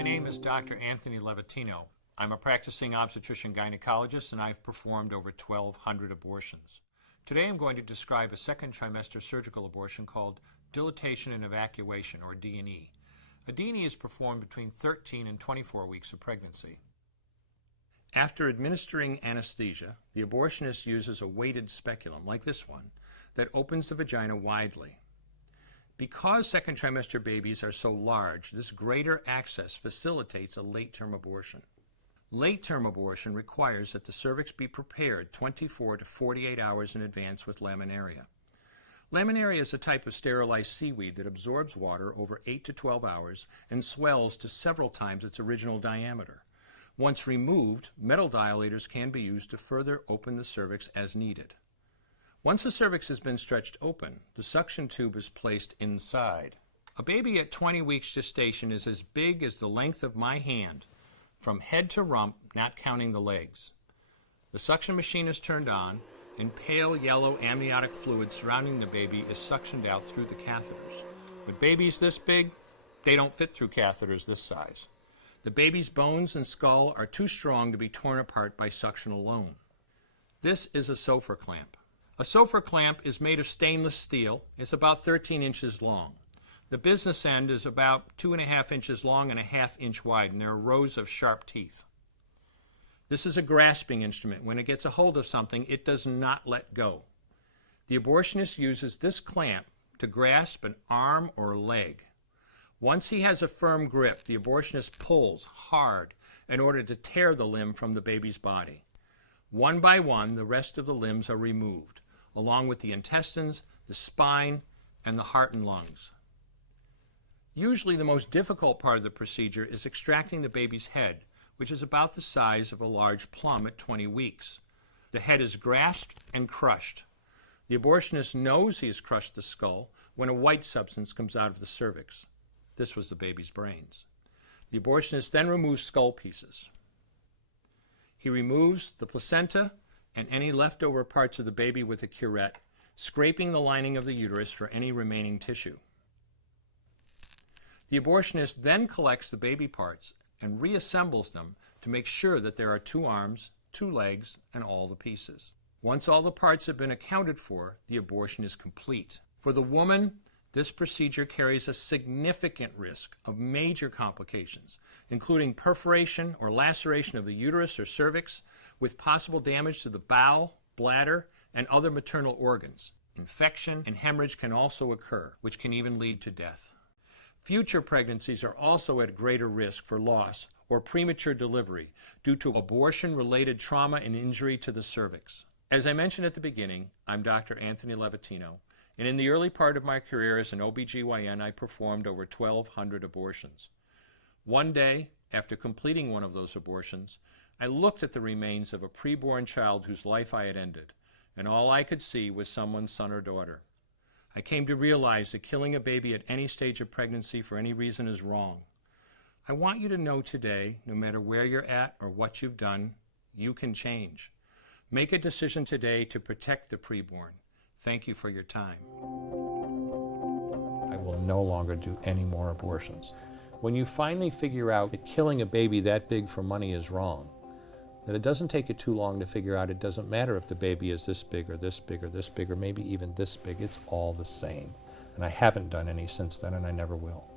My name is Dr. Anthony Levatino. I'm a practicing obstetrician-gynecologist and I've performed over 1,200 abortions. Today I'm going to describe a second trimester surgical abortion called dilatation and evacuation, or D&E. A D&E is performed between 13 and 24 weeks of pregnancy. After administering anesthesia, the abortionist uses a weighted speculum, like this one, that opens the vagina widely. Because second trimester babies are so large, this greater access facilitates a late-term abortion. Late-term abortion requires that the cervix be prepared 24 to 48 hours in advance with laminaria. Laminaria is a type of sterilized seaweed that absorbs water over 8 to 12 hours and swells to several times its original diameter. Once removed, metal dilators can be used to further open the cervix as needed. Once the cervix has been stretched open, the suction tube is placed inside. A baby at 20 weeks gestation is as big as the length of my hand, from head to rump, not counting the legs. The suction machine is turned on, and pale yellow amniotic fluid surrounding the baby is suctioned out through the catheters. With babies this big, they don't fit through catheters this size. The baby's bones and skull are too strong to be torn apart by suction alone. This is a Sofer clamp. A Sofer clamp is made of stainless steel. It's about 13 inches long. The business end is about 2.5 inches long and 1/2 inch wide, and there are rows of sharp teeth. This is a grasping instrument. When it gets a hold of something, it does not let go. The abortionist uses this clamp to grasp an arm or leg. Once he has a firm grip, the abortionist pulls hard in order to tear the limb from the baby's body. One by one, the rest of the limbs are removed, along with the intestines, the spine, and the heart and lungs. Usually the most difficult part of the procedure is extracting the baby's head, which is about the size of a large plum at 20 weeks. The head is grasped and crushed. The abortionist knows he has crushed the skull when a white substance comes out of the cervix. This was the baby's brains. The abortionist then removes skull pieces. He removes the placenta and any leftover parts of the baby with a curette, scraping the lining of the uterus for any remaining tissue. The abortionist then collects the baby parts and reassembles them to make sure that there are 2 arms, 2 legs, and all the pieces. Once all the parts have been accounted for, the abortion is complete. For the woman, this procedure carries a significant risk of major complications, including perforation or laceration of the uterus or cervix, with possible damage to the bowel, bladder, and other maternal organs. Infection and hemorrhage can also occur, which can even lead to death. Future pregnancies are also at greater risk for loss or premature delivery due to abortion-related trauma and injury to the cervix. As I mentioned at the beginning, I'm Dr. Anthony Levatino, and in the early part of my career as an OB/GYN, I performed over 1,200 abortions. One day, after completing one of those abortions, I looked at the remains of a preborn child whose life I had ended, and all I could see was someone's son or daughter. I came to realize that killing a baby at any stage of pregnancy for any reason is wrong. I want you to know today, no matter where you're at or what you've done, you can change. Make a decision today to protect the preborn. Thank you for your time. I will no longer do any more abortions. When you finally figure out that killing a baby that big for money is wrong, that it doesn't take you too long to figure out it doesn't matter if the baby is this big or this big or this big or maybe even this big, it's all the same. And I haven't done any since then and I never will.